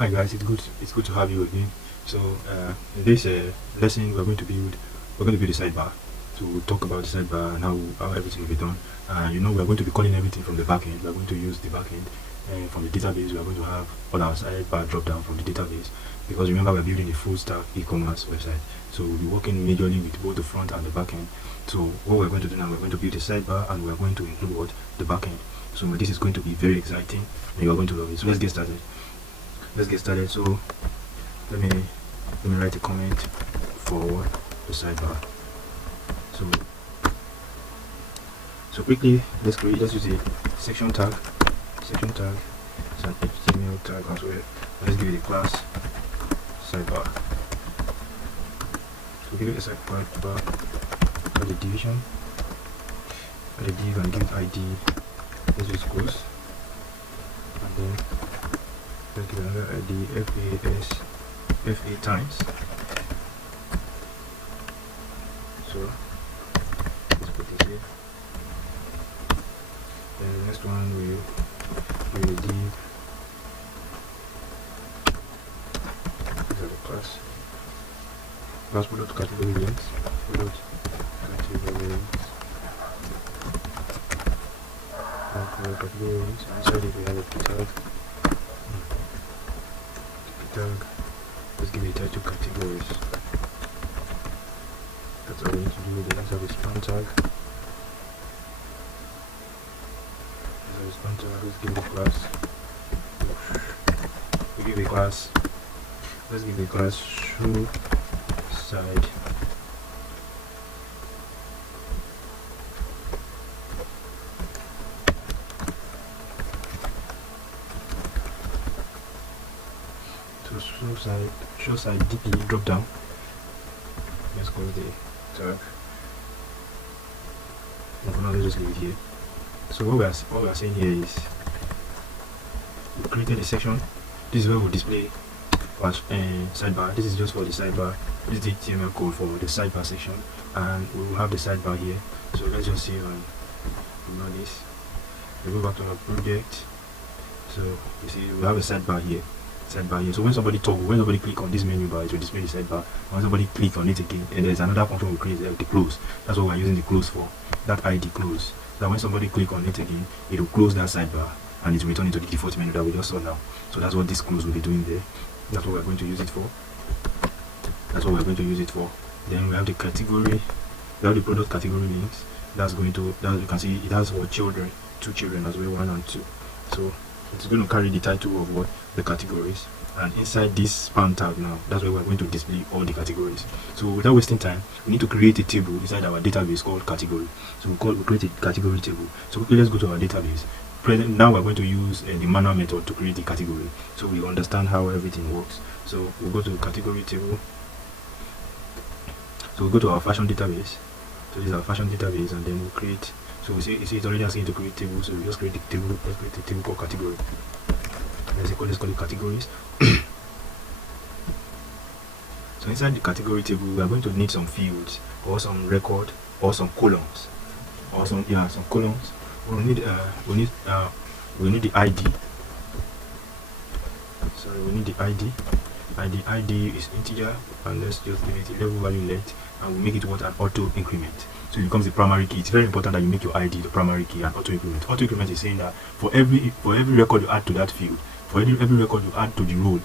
Hi guys, it's good to have you again. So in this lesson we're going to build the sidebar to talk about the sidebar and how everything will be done. We're going to be calling everything from the backend. We're going to use the backend and from the database. We're going to have all our sidebar drop down from the database, because remember we're building a full stack e-commerce website. So we'll be working majorly with both the front and the backend. So what we're going to do now, we're going to build a sidebar and we're going to include what? The backend. So this is going to be very exciting and you're going to love it. So let's get started. So let me write a comment for the sidebar. So quickly let's use a section tag. It's an HTML tag as well. Let's give it a class sidebar. So give it a sidebar, add the division, add a div and give it ID. Let's use close, and then let's give another ID FA times. So let's put this here. Then the next one will be a div. These are the class product category links. Categories. Inside it we have a tag. Let's give it title categories. That's all we need to do. Then let's have a span tag. Let's give it a class. Let's give it a class show side. Show side DP drop down. Let's close the tag. And for now, let's just leave it here. So what we are saying here is we created a section. This is where we display our sidebar. This is just for the sidebar. This is the HTML code for the sidebar section, and we will have the sidebar here. So let's just save and run this. We go back to our project. So you see we have a sidebar here. So when somebody click on this menu bar, it will display the sidebar. When somebody click on it again, and there's another function we create, the close. That's what we're using the close for. That ID close. So when somebody click on it again, it will close that sidebar and it will return into the default menu that we just saw now. So that's what this close will be doing there. That's what we're going to use it for. Then we have the category. We have the product category links. You can see it has for children, 2 children as well, 1 and 2. So it's going to carry the title of what? The categories. And inside this span tag now, that's where we're going to display all the categories. So without wasting time, we need to create a table inside our database called category. So we create a category table. So let's go to our database. Now we're going to use the manual method to create the category, so we understand how everything works. So we'll go to category table. So we'll go to our fashion database. So this is our fashion database, and then we'll create. So you see it's already asking to create table, so we just create the table. Let's create a table called category. Let's call it categories. So inside the category table, we are going to need some fields or some record or some columns or some columns. We need the ID. Sorry, we need the ID. And the ID is integer, and let's just give it a level value length, and we make it what? An auto increment. So it becomes the primary key. It's very important that you make your ID the primary key and auto increment. Auto increment is saying that for every record you add to that field, for every record you add to the row,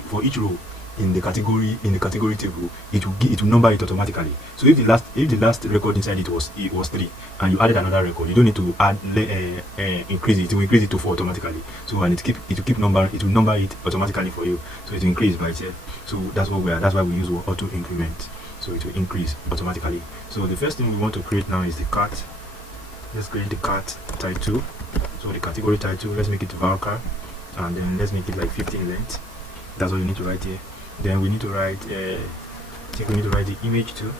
for each row in the category table, it will number it automatically. So if the last record inside it was 3 and you added another record, you don't need to add increase it. It will increase it to 4 automatically. So and it will number it automatically for you, so it will increase by itself. So that's why we use auto increment. So it will increase automatically. So the first thing we want to create now is the cart. Let's create the cart title. So the category title, let's make it varchar, and then let's make it like 15 length. That's what you need to write here. Then we need to write I think we need to write the image too.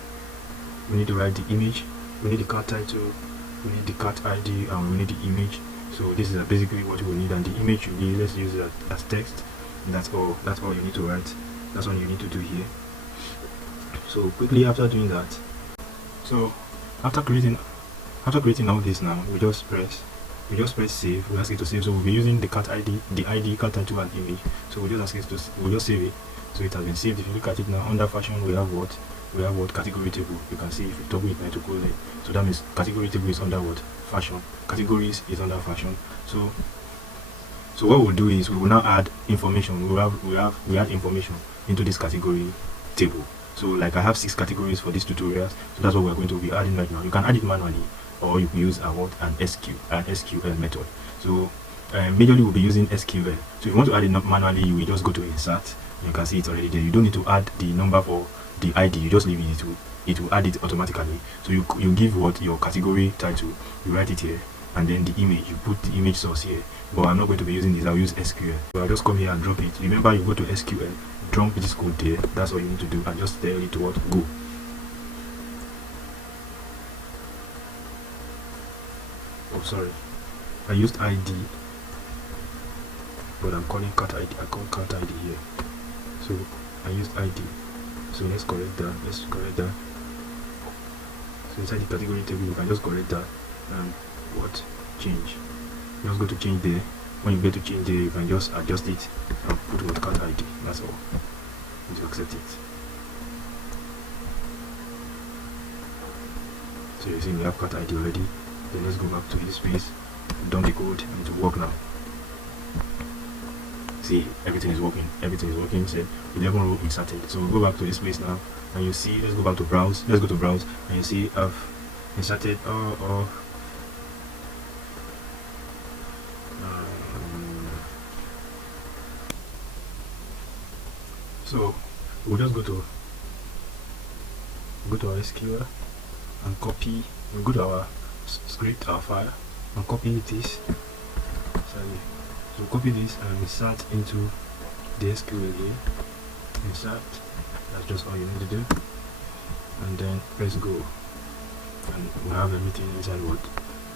We need to write the image. We need the cart title, we need the cart ID, and we need the image. So this is basically what we need, and the image will be, let's use it as text. That's all you need to write. That's what you need to do here. So quickly after doing that, so after creating all this now, we just press we just press save. We ask it to save. So we'll be using the cat ID, cat title and image. So we just ask it to, we'll just save it. So it has been saved. If you look at it now, under fashion we have what? We have what? Category table. You can see if you toggle it now to close it. So that means category table is under what? Fashion. Categories is under fashion. So what we'll do is we will now add information. We add information into this category table. So like I have 6 categories for these tutorials. So that's what we're going to be adding right now. You can add it manually, or you can use an SQL method. So majorly we'll be using SQL. So if you want to add it manually, you will just go to insert. You can see it already there. You don't need to add the number for the ID. You just leave it. It will add it automatically. So you give what your category title. You write it here, and then the image. You put the image source here. But I'm not going to be using this. I'll use SQL. So I'll just come here and drop it. Remember, you go to SQL, drop this code there. That's what you need to do, and just tell it to what go. Oh, sorry, I used ID, but I'm calling cat ID. I call cat ID here. So I used ID. So let's correct that. So inside the category table, you can just correct that and what change. Just go to change there. When you get to change there, you can just adjust it and put what cat ID. That's all. And you accept it. So you see we have cat ID already. Then let's go back to this space. I've done the code and it will work now. See, everything is working. Said 11 row inserted. So we'll go back to this place now, and you see, let's go back to browse. Let's go to browse, and you see I've inserted so we'll just go to our SQL and copy. We'll go to our script, our file, and copy this. So copy this and insert into the SQL here. Insert. That's just all you need to do. And then press go. And we have everything inside what?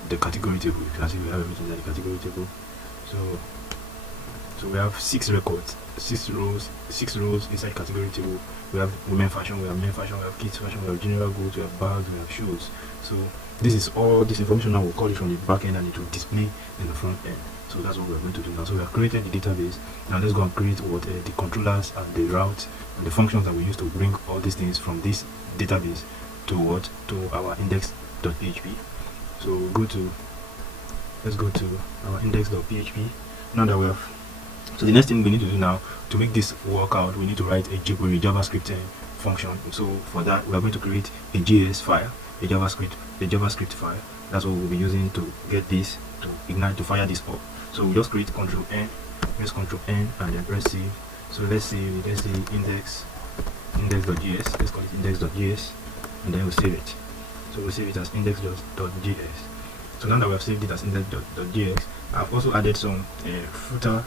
The category table. You can see we have everything inside the category table. So we have 6 records, 6 rows inside category table. We have women fashion, we have men fashion, we have kids fashion, we have general goods, we have bags, we have shoes. So this is all this information now. We'll call it from the back end and it will display in the front end. So that's what we're going to do now. So we have created the database. Now let's go and create what the controllers and the routes and the functions that we use to bring all these things from this database to our index.php. So let's go to our index.php. Now that we have, so the next thing we need to do now to make this work out, we need to write a jQuery JavaScript function. So for that, we are going to create a JS file, a JavaScript file. That's what we'll be using to get this to ignite, to fire this up. So we just create Ctrl N, press Ctrl N, and then press save. So let's say index.js. Let's call it index.js, and then we'll save it. So we'll save it as index.js. So now that we have saved it as index.js, I've also added some footer,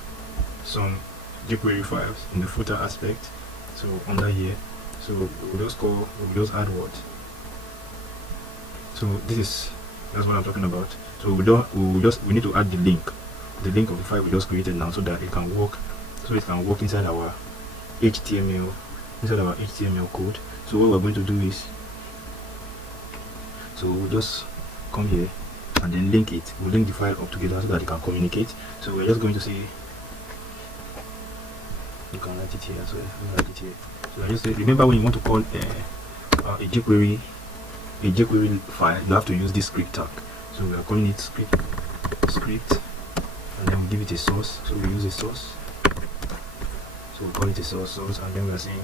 some jQuery files in the footer aspect. So under here, so we'll just add what. So that's what I'm talking about. So we need to add the link of the file we just created now, so that it can work. So it can work inside our HTML code. So what we're going to do is, so we'll just come here and then link it. We'll link the file up together so that it can communicate. So we're just going to say, you can write it here as well. Write it here. So I just say, remember when you want to call a jQuery file, you have to use this script tag. So we are calling it script, and then we give it a source. So we use a source. So we call it a source, and then we are saying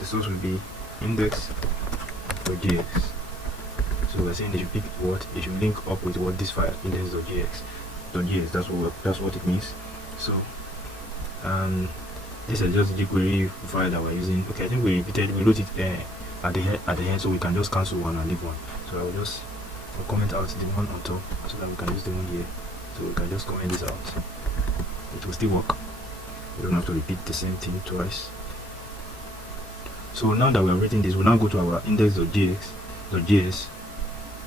the source will be index.js. So we're saying they should pick what, they should link up with what this file index.js. That's what it means. So this is just the jQuery file that we're using. Okay, I think we wrote it at the end, so we can just cancel one and leave one. So I'll comment out the one on top so that we can use the one here. So we can just comment this out. It will still work. We don't have to repeat the same thing twice. So now that we have written this, we'll now go to our index.js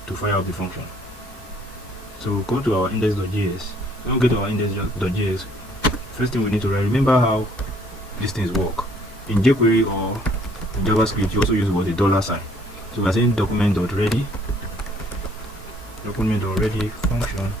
to fire up the function. So go to our index.js. When we get to our index.js, first thing we need to write, remember how these things work. In jQuery or in JavaScript, you also use what, a $sign. So we're saying document.ready function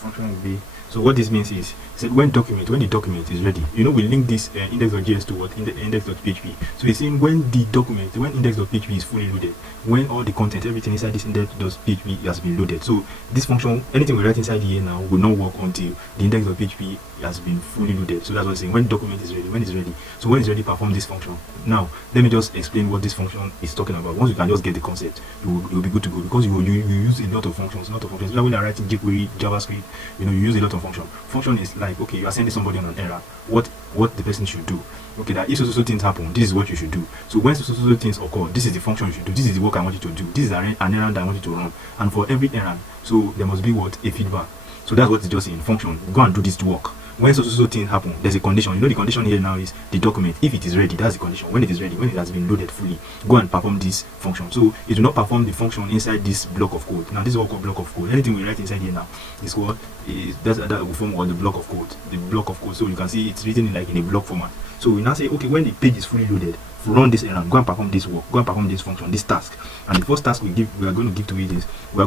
function will be, so what this means is, said when the document is ready, you know, we link this index.js to what, index.php. So it's saying when index.php is fully loaded, when all the content, everything inside this index.php has been loaded. So this function, anything we write inside here now will not work until the index.php has been fully loaded. So that's what I'm saying, when the document is ready, when it's ready. So when it's ready, perform this function. Now let me just explain what this function is talking about. Once you can just get the concept, you'll be good to go, because you use a lot of functions. When you're writing jQuery, JavaScript, you know, you use a lot of function is like, okay, you are sending somebody on an error, what the person should do. Okay, that if so things happen, this is what you should do. So when so things occur, this is the function you should do, this is the work I want you to do, this is an errand I want you to run. And for every errand, so there must be what, a feedback. So that's what it's just in function, go and do this work. When so things happen, there's a condition. You know, the condition here now is the document. If it is ready, that's the condition. When it is ready, when it has been loaded fully, go and perform this function. So it will not perform the function inside this block of code. Now this is what we call block of code. Anything we write inside here now is what is that will form what, the block of code. The block of code. So you can see it's written in a block format. So we now say, okay, when the page is fully loaded, run this errand, go and perform this work, go and perform this function, this task. And the first task we are going to give to it is we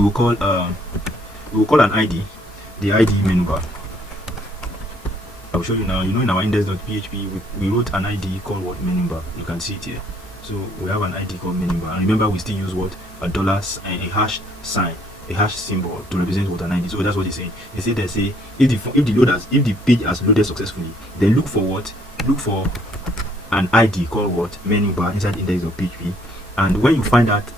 will call an ID, the ID menu bar. I'll show you now. You know, in our index.php we wrote an ID called what, menu bar. You can see it here. So we have an ID called menu bar, and remember we still use what, a hash sign, a hash symbol to represent what, an ID. So that's what he's saying. They say if the page has loaded successfully, then look for an ID called what, menu bar inside index.php. And when you find that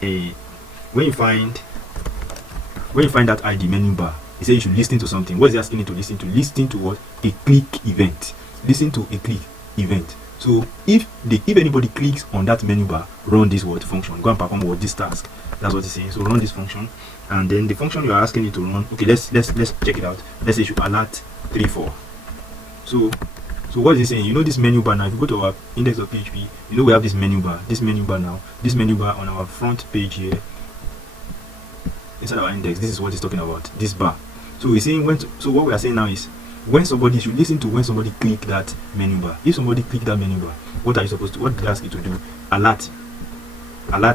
ID menu bar, he said you should listen to something. What is he asking you to listen to? Listen to what? A click event. Listen to a click event. So if anybody clicks on that menu bar, run this what function. Go and perform what, this task. That's what he's saying. So run this function, and then the function you are asking it to run. Okay, let's check it out. Let's say you should alert 34. So what is he saying? You know this menu bar now. If you go to our index.php, you know we have this menu bar. This menu bar on our front page here. Inside our index, this is what he's talking about. This bar. So we're saying what we are saying now is when somebody should listen to when somebody click that menu bar. If somebody click that menu bar, what are you supposed to? What did I ask you to do? Alert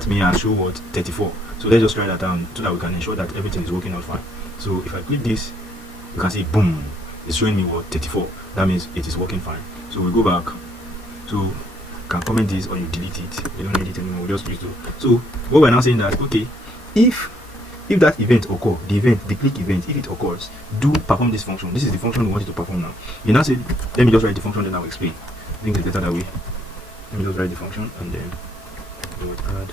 me and show what, 34. So let's just write that down so that we can ensure that everything is working out fine. So if I click this, you can see boom, it's showing me what, 34. That means it is working fine. So we go back. So you can comment this or you delete it. You don't need it anymore. We just use it. So what we're now saying that, okay, if that event occur, the click event, if it occurs, do perform this function. This is the function we want it to perform now. You now say, let me just write the function, then I'll explain. I think it's better that way. Let me just write the function, and then we would add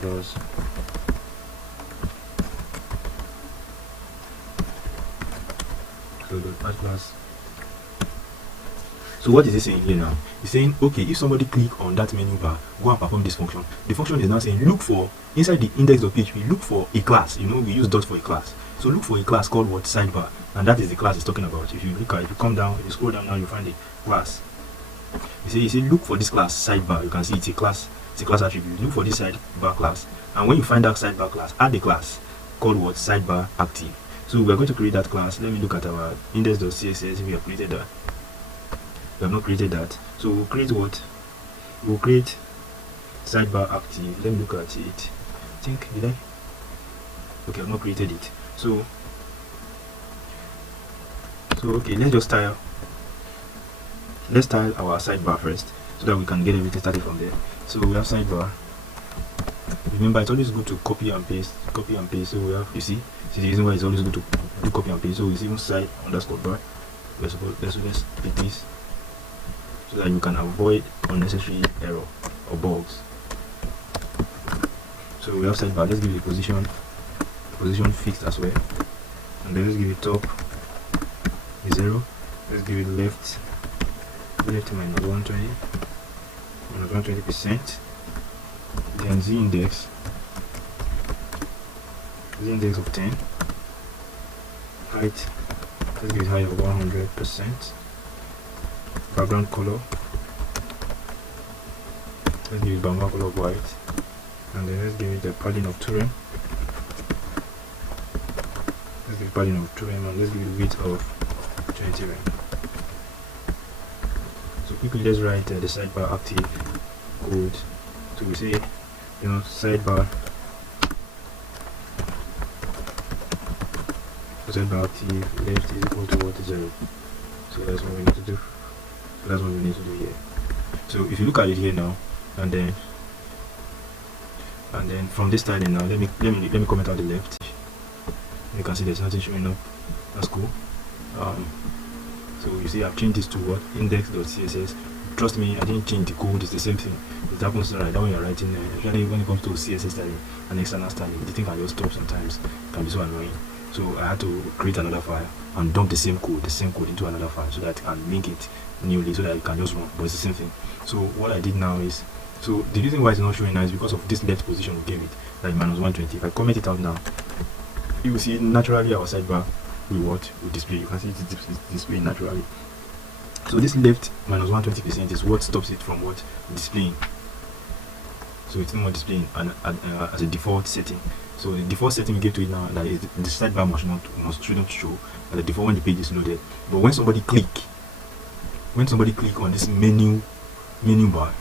clause. Add class. So what is he saying here now? He's saying, okay, if somebody click on that menu bar, go and perform this function. The function is now saying, look for, inside the index.php, look for a class. You know, we use dot for a class. So look for a class called what, sidebar. And that is the class he's talking about. If you come down, if you scroll down now, you find the class. You say look for this class, sidebar. You can see it's a class attribute. Look for this sidebar class. And when you find that sidebar class, add the class called what, sidebar active. So we're going to create that class. Let me look at our index.css if we have created that. We have not created that, so we'll create what? We'll create sidebar active. Let me look at it. I think, did I? Okay, I've not created it. So okay, let's style our sidebar first, so that we can get everything started from there. So we have sidebar. Remember, it's always good to copy and paste. So we have, you see the reason why it's always good to do copy and paste. So we see side underscore bar. Let's pick this, so that you can avoid unnecessary error or bugs. So we have sidebar. Let's give it position fixed as well, and then let's give it top 0. Let's give it left minus 120%. Then z index of 10. Height, let's give it height of 100%. Background color, let's give it background color of white, and then let's give it the padding of 2rem. And let's give it width of 20 rem. So quickly let's write the sidebar active code. So we say, you know, sidebar sidebar active left is equal to what? 0. So that's what we need to do. So that's what we need to do here. So if you look at it here now, and then from this styling now, let me comment out the left. You can see there's nothing showing up. That's cool. So you see I've changed this to what? Index.css. Trust me, I didn't change the code. It's the same thing. It happens right when you're writing, especially when it comes to CSS styling and external styling. The thing can just stop sometimes. It can be so annoying. So I had to create another file and dump the same code into another file so that I can link it newly so that it can just run. But it's the same thing. So what I did now is, so the reason why it's not showing now is because of this left position we gave it, like -120. If I comment it out now, you will see naturally our sidebar will display. You can see it's displaying naturally. So this left -120% is what stops it from displaying. So it's not displaying as a default setting. So the default setting we give to it now, that is the sidebar shouldn't show at the default when the page is loaded. But when somebody click on this menu bar,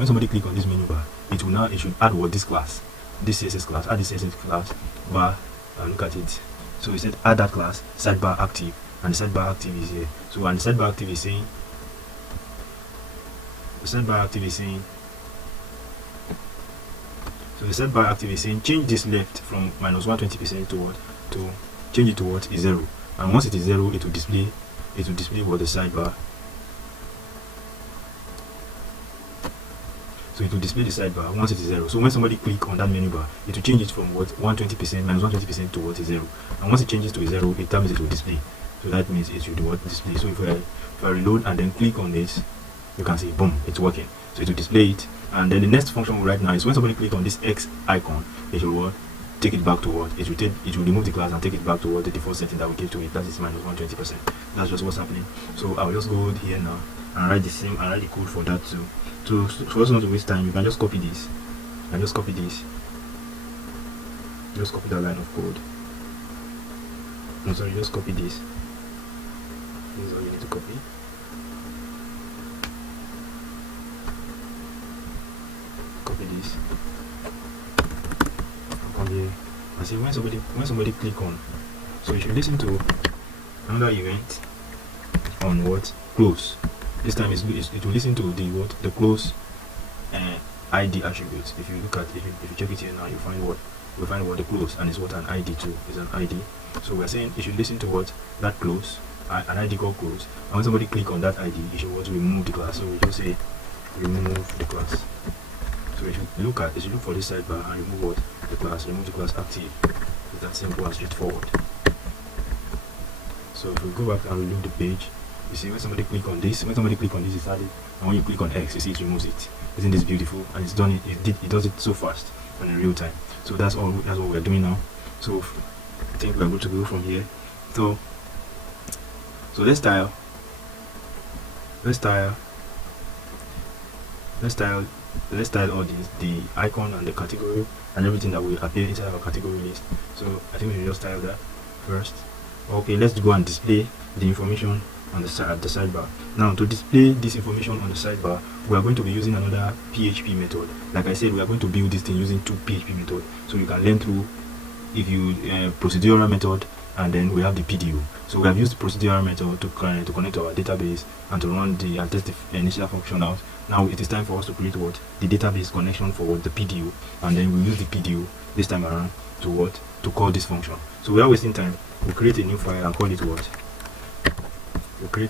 it should add this class, this CSS class, add this CSS class bar. Look at it. So it said add that class sidebar active, and the sidebar active is here. So and the sidebar active is saying change this left from -120% to change it to is 0. And once it is 0, it will display what the sidebar. So it will display the sidebar once it is 0. So when somebody click on that menu bar, it will change it from -120% to is 0. And once it changes to 0, it means it will display. So that means it should display. So if I reload and then click on this, you can see boom, it's working. So it will display it. And then the next function right now is when somebody click on this X icon, it will take it back to it will remove the class and take it back to the default setting that we gave to it. That is -120%. That's just what's happening. So I'll just go here now and write the code for that too. So for us not to waste time, you can just copy this and just copy this. Just copy that line of code. I'm sorry, just copy this. This is all you need to copy. Copy this. Come here. And see when somebody click on. So you should listen to another event on close. This time it will listen to the close ID attributes. If you check it here now, you find what the close, and it's an ID too. It's an ID. So we're saying it should listen to that close, an ID called close. And when somebody click on that ID, it should remove the class. So we just say remove the class. So it should look for this sidebar and remove the class. Remove the class active. It's that simple and straightforward. So if we go back and reload the page, you see when somebody click on this, it's added, and when you click on X, you see it removes it. Isn't this beautiful? And it's done it does it so fast and in real time. So that's what we're doing now. So I think we're good to go from here. So let's style all these, the icon and the category and everything that will appear inside our category list. So I think we should just style that first. Okay, let's go and display the information on the sidebar. Now to display this information on the sidebar, we are going to be using another PHP method. Like I said, we are going to build this thing using 2 PHP methods, so you can learn through procedural method, and then we have the PDO. So we have used the procedural method to connect to our database and to run and test the initial function out. Now it is time for us to create the database connection for the PDO, and then we use the PDO this time around to call this function. So without wasting time, we create a new file and call it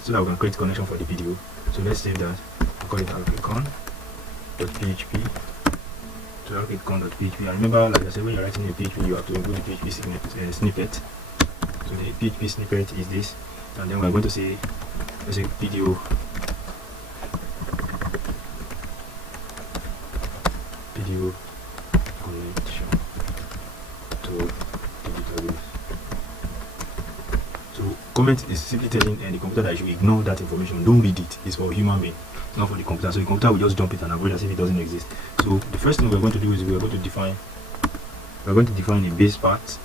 so that we can create connection for the PDO. So let's save that and call it icon.php. So icon.php. And remember, like I said, when you're writing a PHP, you have to include the PHP snippet. So the PHP snippet is this, and then we're going to say, let's say PDO connection to the database. So comment is simply telling the computer that you should ignore that information. Don't read it. It's for human being, not for the computer. So the computer will just dump it and avoid as if it doesn't exist. So the first thing we're going to do is we're going to define a base part.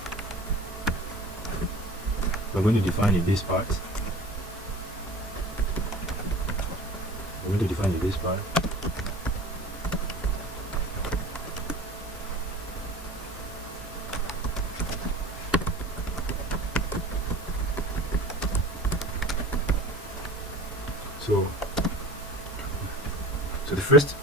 We're going to define a base part. So the first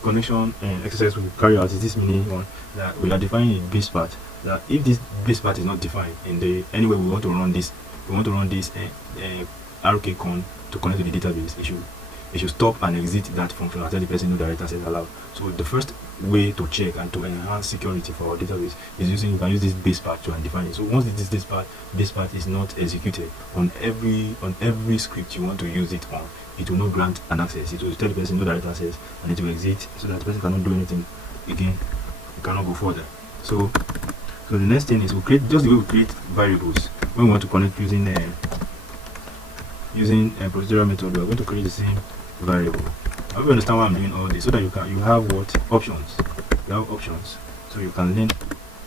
connection exercise we carry out is this mini one, that we are defining a base part. That if this base part is not defined in the anyway we want to run this RKCon to connect to the database, it should stop and exit that function and tell the person no director says allowed. So the first way to check and to enhance security for our database is you can use this base part to undefine it. So once this base part is not executed on every script you want to use it on, it will not grant an access. It will tell the person no director says, and it will exit, so that the person cannot do anything again. You cannot go further. So the next thing is we create just the way we create variables when we want to connect using a procedural method. We are going to create the same variable. I hope you understand why I'm doing all this, so that you have what options. You have options, so you can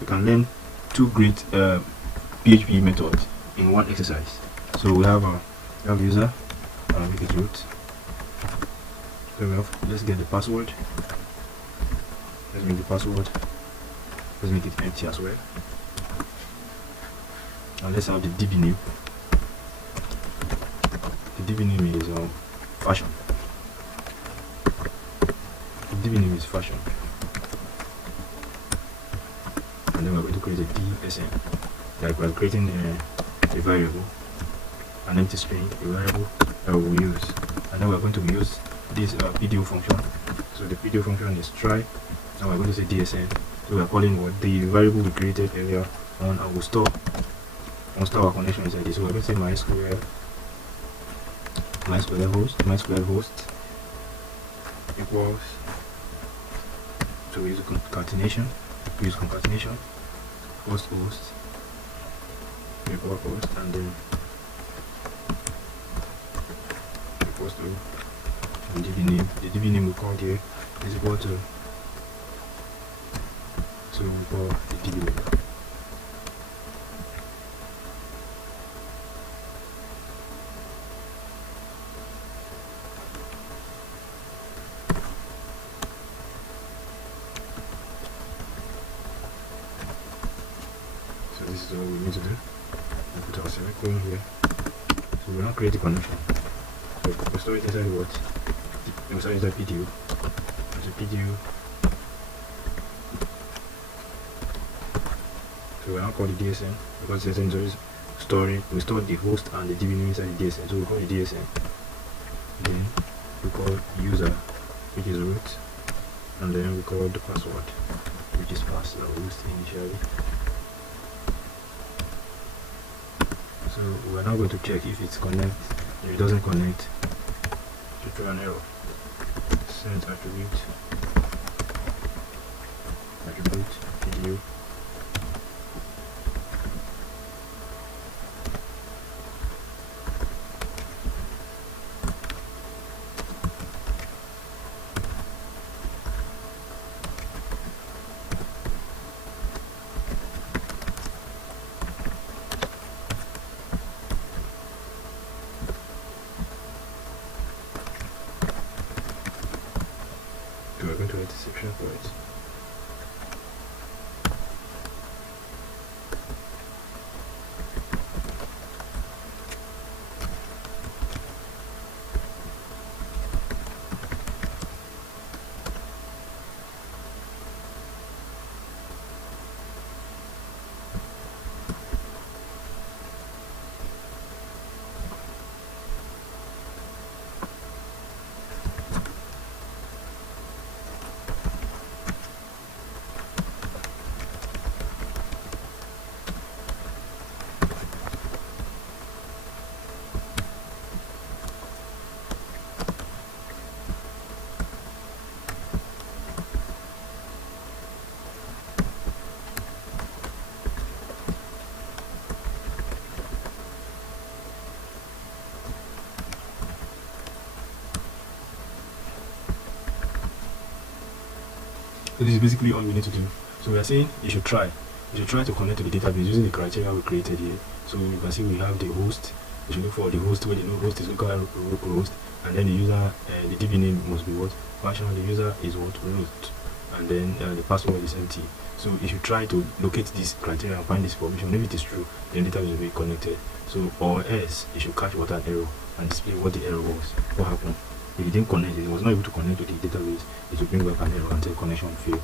learn two great PHP methods in one exercise. So we have user, make it root. So let's get the password. Let's make the password. Let's make it empty as well. And let's have the DB name. The DB name is fashion. The DB name is fashion. And then we're going to create a DSN. Like we're creating a variable, an empty string, a variable that we will use. And then we're going to use this PDO function. So the PDO function is try. Now we're going to say DSN. So we are calling what the variable we created earlier on, and we'll store our connection inside this. So we're going to say MySQL host equals, so we use concatenation, host equal host, and then equals to the DB name we called here is equal to, so we call the DB name. So this is all we need to do. We put our semicolon here. So we're not creating connection. So we store it inside what? We store it inside PDO. There's a PDO. So we're not called the DSN because the DSN is storing. We store the host and the DB name inside the DSN. So we call it DSN. Then we call user, which is root, and then we call the password, which is pass that we used initially. So we're now going to check if it's connect. If it doesn't connect, to throw an error. Send attribute video. We're going to write a section for it. So this is basically all we need to do. So we are saying you should try to connect to the database using the criteria we created here. So you can see we have the host. You should look for the host where the host is localhost, and then the user, the DB name must be what? Fashion. The user is what? Root, and then the password is empty. So if you try to locate this criteria and find this information, if it is true, then database will be connected. So or else you should catch what an error and display what the error was, what happened. If you didn't connect, it was not able to connect to the database, it will bring back an error and say connection failed.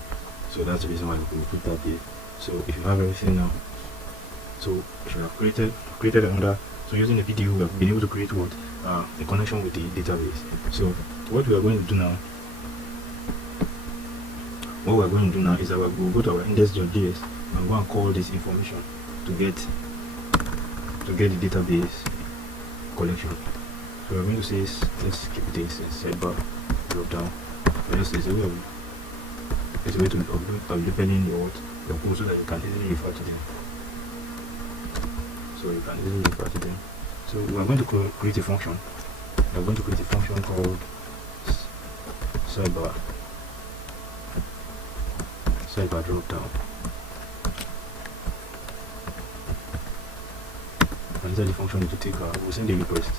So that's the reason why we put that here. So if you have everything now, so you should have created another. So using the video, we have been able to create what a connection with the database. So what we are going to do now, is that we'll go to our index.js and go and call this information to get the database collection. So we're going to say, let's keep this sidebar drop down. It's a way to depending your code so that you can easily refer to them. So we are going to create a function. We are going to create a function called sidebar drop down. And inside the function is to take we'll send a request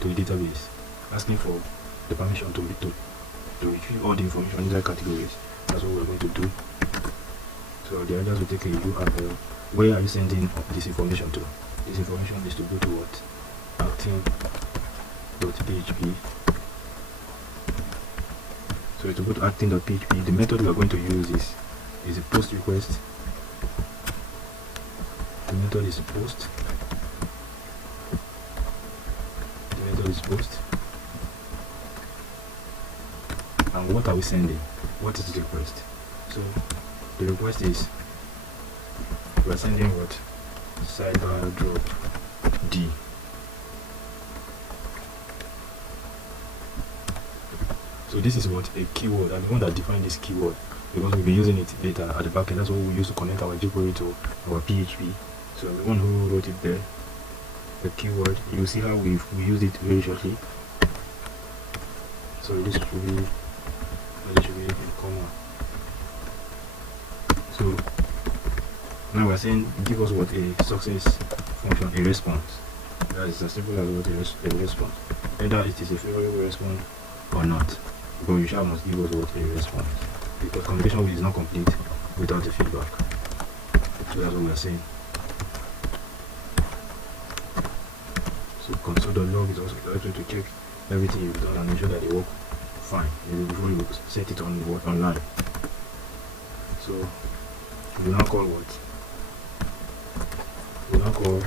to the database asking for the permission to retrieve all the information inside categories. That's what we're going to do. So the others will take a URL. Where are you sending this information to? This information is to go to what? acting.php. So to go to acting.php, the method we are going to use is a post request. The method is post. And what are we sending? What is the request? So the request is we are sending what? Sidebar drop D. So this is what a keyword, and the one that defines this keyword, because we'll be using it later at the back end. That's what we use to connect our jQuery to our PHP. So the one who wrote it there, the keyword, you see how we use it very shortly. So this should be in comma. So now we're saying give us what a success function, a response. That is as simple as what a response. Either it is a favorable response or not. But you shall must give us what a response, because communication is not complete without the feedback. So that's what we are saying. So console.log is also the to check everything you've done and make sure that they work fine before you set it on online. So we will now call what? We will now call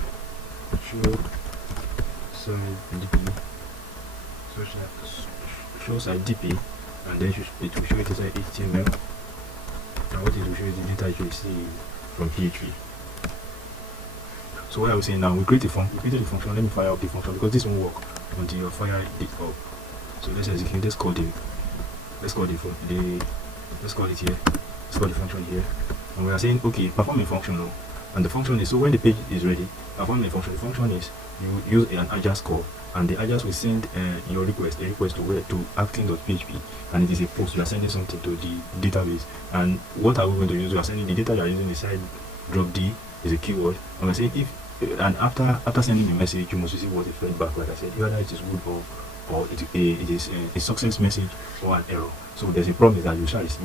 show side DP, and then it will show it inside HTML, and what it will show is the data you see from PHP. So what I was saying now, we created the function. Let me fire up the function, because this won't work until you fire it up. So let's execute. Let's call it here. Let's call the function here, and we are saying okay, perform a function now. And the function is, so when the page is ready, perform a function. The function is you use an Ajax call, and the Ajax will send a request to where to acting.php, and it is a post. You are sending something to the database. And what are we going to use? We are sending the data you are using the side drop D is a keyword, and we are saying if and after sending the message, you must receive what a feedback, like I said, whether it is good or it is a success message or an error. So there's a promise that you shall receive,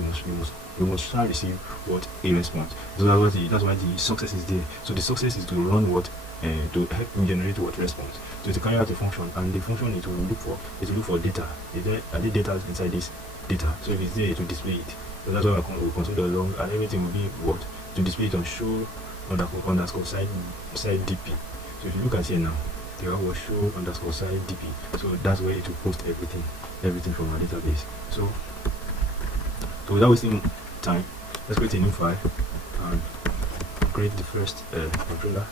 you must receive what a response. So that's why the success is there. So the success is to run what to help you generate what response. So to carry out the function, and the function it will look for data. Are there data inside this data? So if it's there, it will display it. So that's why we consider long, and everything will be what to display it on show underscore side DP. So if you look at here now, you have show underscore side DP. So that's where it will post everything from our database. So without wasting time, let's create a new file and create the first controller.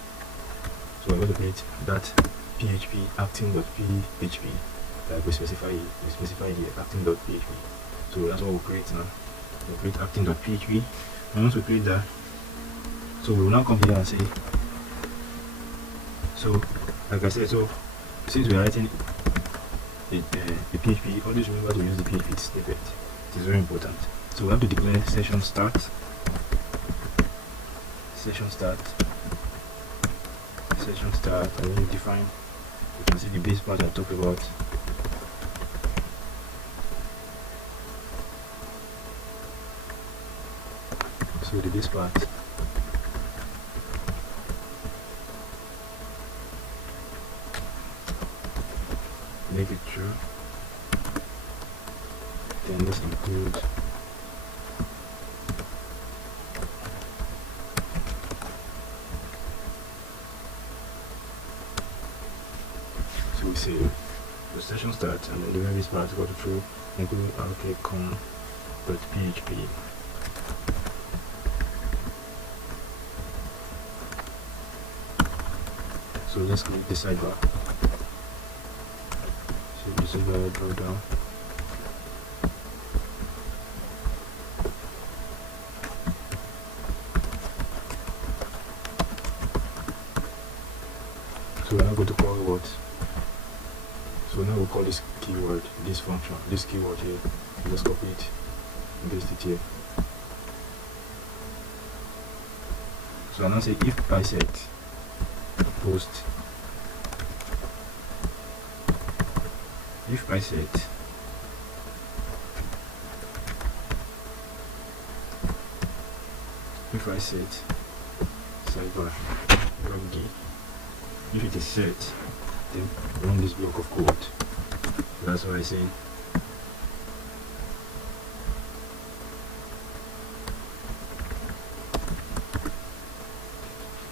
So we're going to create that PHP acting.php like we specify here, acting.php. So that's what we'll create now. We'll create acting.php, and once we create that, so we will now come here and say, so like I said, so since we are writing the PHP, always remember to use the PHP snippet. It is very important. So we have to declare session start, and then you define, you can see the base part I talked about. So this part, make it true. Then let's include so we say the session starts and then the very part got through include PHP. So let's click the sidebar. So this is where I draw down. So we're now going to call what? So now we'll call this keyword, this function, this keyword here. Let's copy it, paste it here. So I now say if I set post, if I set sidebar log, if it is set, then run this block of code. That's what I say.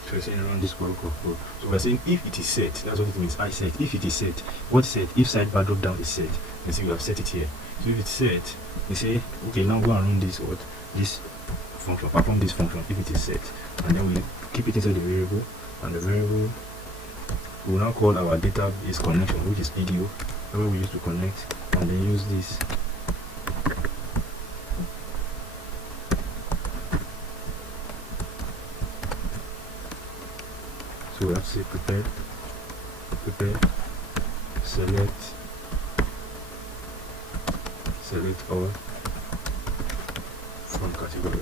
So we're saying run this block of code. So we're saying if it is set, that's what it means. I set. If it is set, what set? If sidebar drop down is set, you see we have set it here. So if it's set, we say okay, now go and run this what? This function, perform this function if it is set, and then we keep it inside the variable, and the variable we will now call our database connection, which is PDO, where we use to connect, and then use this. So we have to say prepare, select all from category.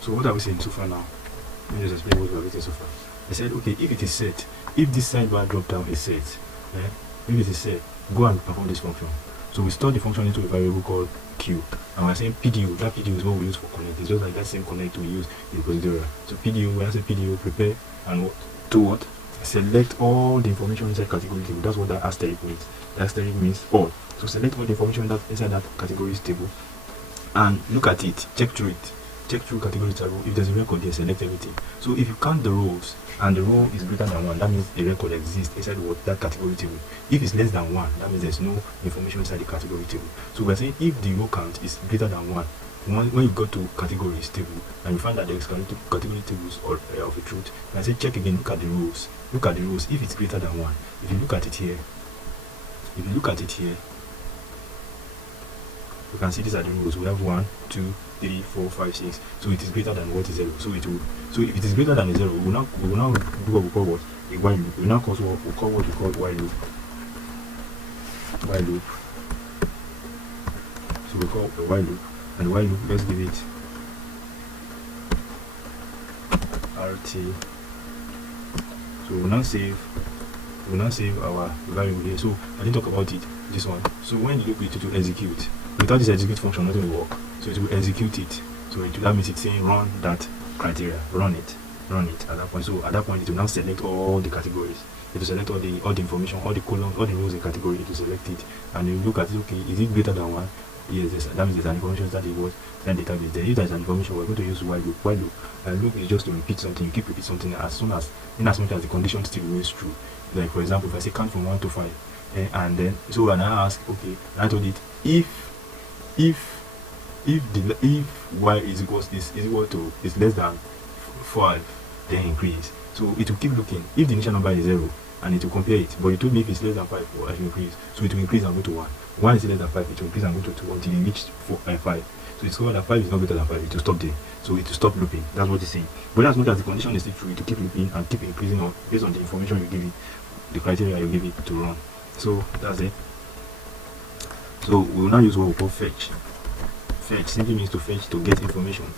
So what are we saying so far now? Let me just explain what we are written so far. I said, okay, if it is set, if this sidebar drop down is set, if it is set, go and perform this function. So we store the function into a variable called Q, and we're saying PDO. That PDO is what we use for connect. It's just like that same connect we use in procedure. So PDO, when I say PDO, prepare and what? To what? Select all the information inside category table. That's what that asterisk means. The asterisk means all. So select all the information that inside that categories table and look at it, check through it. Check through category table. If there's a record there, select everything. So if you count the rows and the row is greater than 1, that means a record exists inside what? That category table. If it's less than 1, that means there's no information inside the category table. So we're saying if the row count is greater than 1, when you go to categories table and you find that there is category tables or of a truth, and I say check again, look at the rows. Look at the rows if it's greater than 1. If you look at it here, you can see these are the rows. We have 1, 2, 3, 4, 5, 6. So it is greater than what is 0. So it will. So if it is greater than 0, we will now do what we call what? A while loop. We now call what we call while loop. While loop. So we call a while loop, and the while loop, let's give it RT. So we'll now save our variable here. So I didn't talk about it. This one. So when you loop it to execute, without this execute function, nothing will work. So it will execute it. So that means it's saying run that criteria, run it at that point. So at that point, it will now select all the categories. It will select all the information, all the columns, all the rows in category. It will select it, and you look at it. Okay, is it greater than 1? Yes, that means there's an information that is what that database there. If there's an information, we're going to use while loop. While loop, loop is just to repeat something. You keep repeat something as soon as in as much as the condition still remains true. Like for example, if I say count from 1 to 5, and then so when I ask, okay, I told it if y is equal to is less than 5, then increase. So it will keep looking. If the initial number is 0, and it will compare it, but it told me if it's less than 5, I should increase. So it will increase and go to 1. 1 is less than 5, it will increase and go to 2 until it reaches 5. So it's called that 5 is not greater than 5, it will stop there. So it will stop looping. That's what it's saying. But as much as the condition is still true, it will keep looping and keep increasing on based on the information you give it, the criteria you give it to run. So that's it. So we will now use what we call fetch. Fetch simply means to fetch to get information.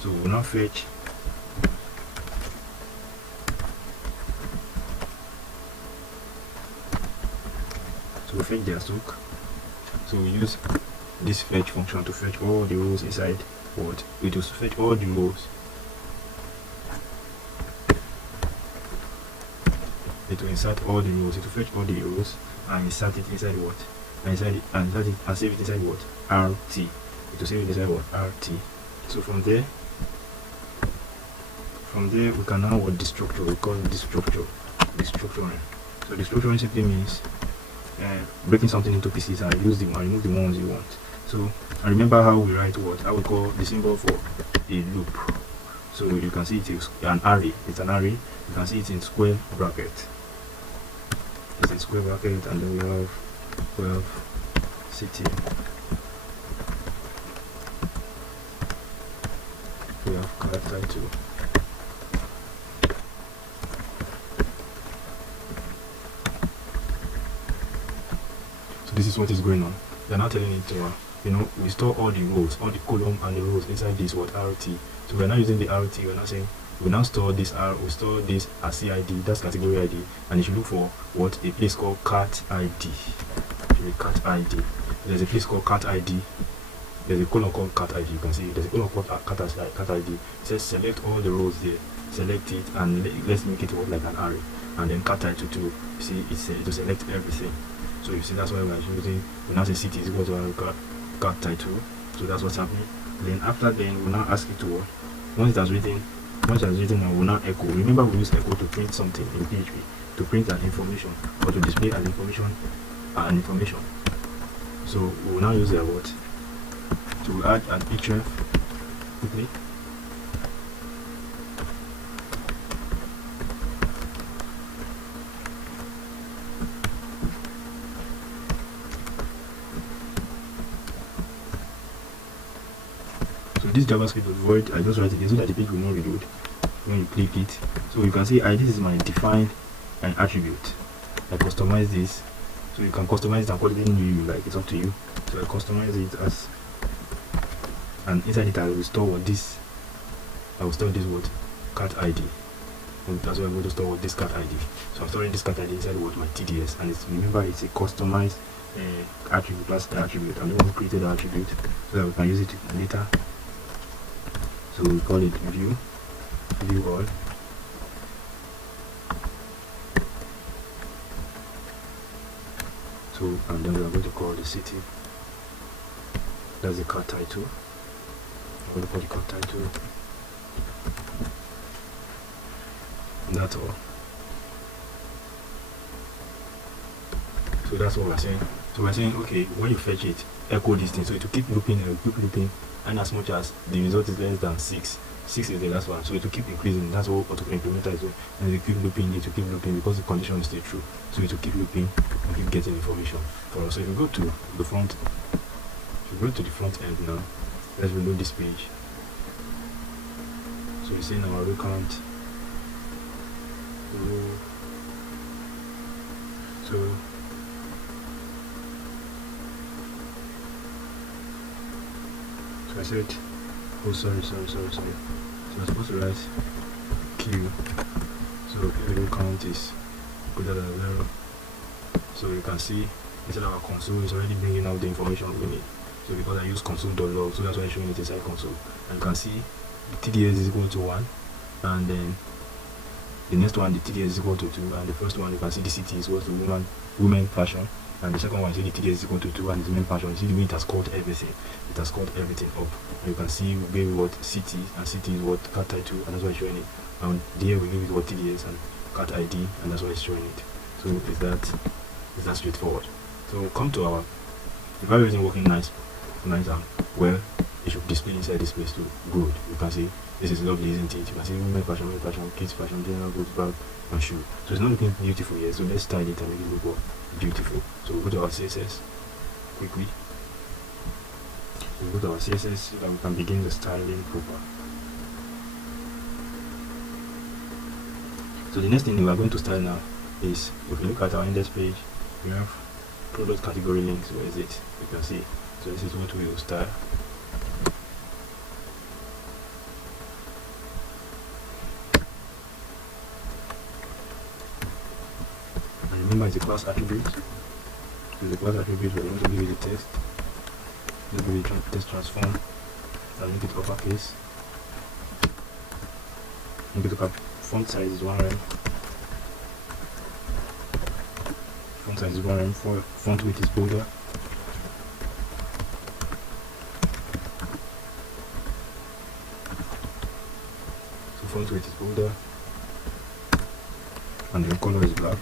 So we will now fetch their stock. So we use this fetch function to fetch all the rows inside what it will fetch all the rows. It will insert all the rows. It will fetch all the rows and insert it inside what? And insert it and save it inside what? RT. It will save it inside what? RT. So from there we can now what the structure. We call it the structure. The structuring. So the structuring simply means breaking something into pieces and remove the ones you want. So I remember how we write what I would call the symbol for a loop. So you can see it is an array. It's an array. You can see it in square bracket. It's in square bracket, and then we have 12 city. We have card title. This is what is going on. They're not telling it to we store all the rows, all the column and the rows inside this what RT. So we're not using the RT. We're not saying we now store this we store this as CID, that's category ID, and you should look for what a place called cat ID. Cat ID. There's a place called cat ID. There's a column called cat ID. You can see there's a column called cat ID. It says select all the rows there. Select it and let's make it work like an array. And then cat title to see it to select everything. So you see that's why we're using, we now say city is equal to our card title. So that's what's happening. Then after we'll now ask it to what? Once it has written now we'll now echo. Remember we use echo to print something in PHP, to print an information or to display an information. So we'll now use the what? To add an href quickly. This JavaScript was void. I just write it so that the page will not reload when you click it. So you can see this is my defined an attribute. I customize this, so you can customize it and call it anything you like. It's up to you. So I customize it as, and inside it I will store this. I will store this what? Cat ID. And that's why I'm going to store this cat ID. So I'm storing this cat ID inside what? My TDS, and remember it's a customized attribute plus the attribute. I'm the one who created the attribute so that we can use it later. So we call it view all. So and then we are going to call the city. That's the card title. I'm going to call the card title. And that's all. So that's what we're saying. So we're saying, okay, when you fetch it, echo this thing, so it will keep looping and keep looping, and as much as the result is less than 6 is the last one, so it will keep increasing. That's what auto implementer is doing, and it will keep looping, because the condition is still true, so it will keep looping and keep getting information for us. So if you go to the front, end now, let's reload this page. So you see now row count. So I said, oh sorry. So I'm supposed to write Q. So the row count is greater than 0. So you can see instead of our console, it's already bringing out the information we need. So because I use console.log, so that's why I'm showing it inside console. And you can see the TDS is equal to 1, and then the next one, the TDS is equal to 2, and the first one you can see the city is equal to women fashion, and the second one, you see the TDS is equal to 2, and the main function, you see the way it has called everything. It has called everything up. And you can see we gave it what city, and city is what cat title, and that's why it's showing it. And there we give it what TDS and cat ID, and that's why it's showing it. So is that straightforward? So come to our, if everything working nice and well, it should display inside this place too. Good. You can see this is lovely, isn't it? You can see women fashion, kids fashion, general goods, bag and shoe. So it's not looking beautiful yet. So let's style it and make it look beautiful. So we go to our CSS quickly. We go to our CSS so that we can begin the styling proper. So the next thing we are going to style now is, if you look at our index page, we have product category links. Where is it? You can see. So this is what we will style. And remember, it's a class attribute. So the class attribute, we're going to give it a text. Let's give it a text transform and make it uppercase. Make it look up. Font size is 1 rem. Font size is 1 rem. Font width is bolder. So font width is bolder. And the color is black.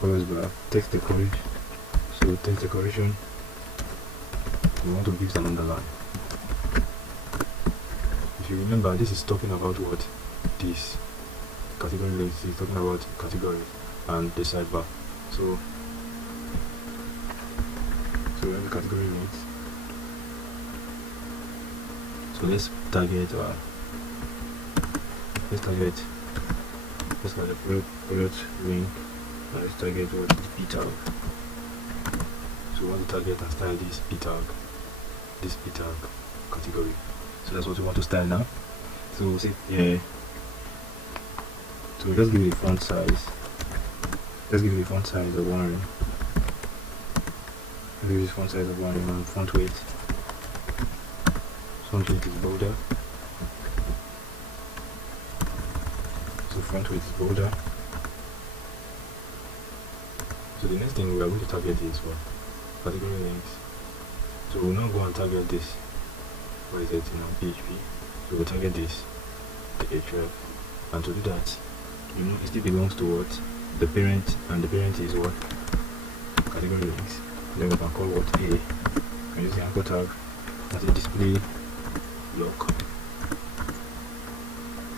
Color is black. Text decoration. So text decoration, we want to give some underline. If you remember, this is talking about what? This category links is talking about category and the sidebar. So we have the category links. So let's target the product link, and let's target what is p tag. So we want to target and style this p tag category. So that's what we want to style now. So we'll say so let's give it a font size. Let's give it a font size of 1 rem. Let's give it a font size of 1 rem and font weight. Font weight is bolder. So font weight is bolder. So the next thing we are going to target is what? Category links. So we'll now go and target this. What is it? PHP. So we'll target this, the href, and to do that, it still belongs to what? The parent, and the parent is what? Category links. Then we can call what? A. And use the anchor tag as a display block.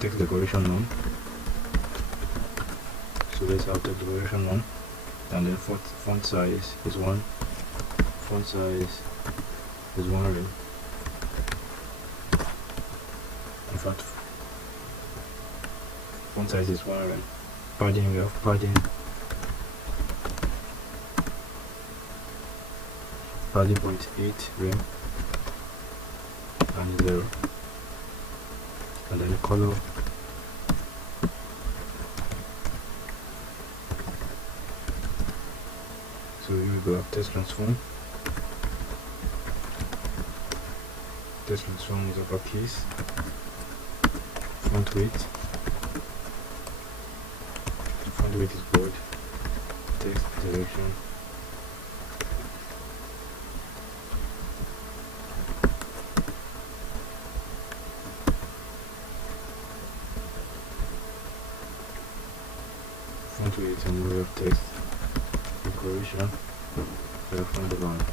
Text decoration none. So let's have text decoration none. And then font size is 1. Font size is 1 rem. In fact, font size is 1 rem. Padding, we have padding 0.8 rem and 0. And then the color so you will have text transform. Text transform is uppercase. Font weight is bold. Text direction. Font weight and we have text decoration. We have font line.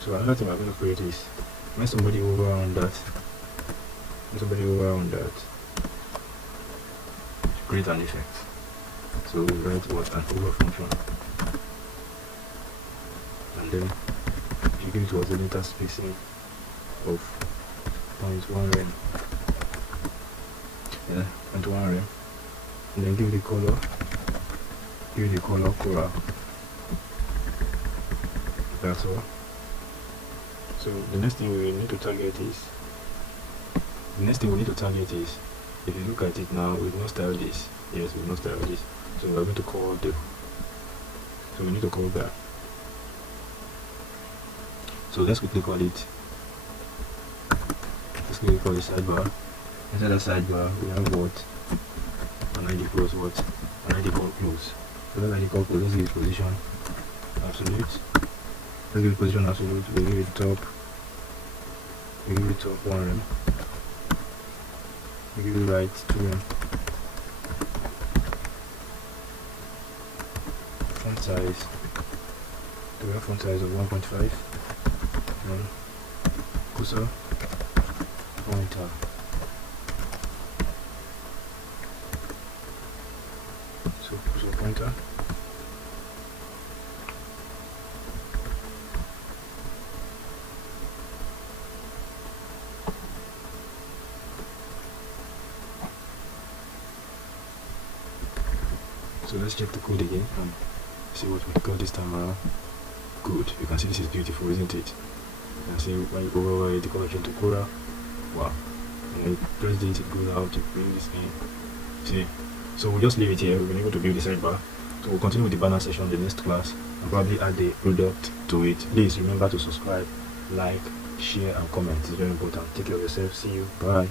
So another thing I'm going to create is when somebody over on that, create an effect. So we write what an over function, and then you give it what the data spacing of 0.1 rem. 0.1 rem, and then give the color coral. That's all. So the next thing we need to target is, if you look at it now, we've not styled this. Yes, we've not styled this. So we're going to call the, so we need to call that. So let's quickly call it, let's quickly call it sidebar. Inside the sidebar, we have what? An ID close what? An ID call close. So that ID call close, let's give it position absolute. Let's give it position absolute. We give it top. We give it top 1 we give it right 2 font size. Do we have font size of 1.5? Cursor pointer. So cursor pointer. So let's check the code again and see what we got this time around. Good. You can see this is beautiful, isn't it? You can see when you go over the collection to Cora. Wow. When you press this, it goes out, you bring this in. See? So we'll just leave it here. We've been able to build the sidebar. So we'll continue with the banner section in the next class and probably add the product to it. Please remember to subscribe, like, share and comment. It's very important. Take care of yourself. See you. Bye.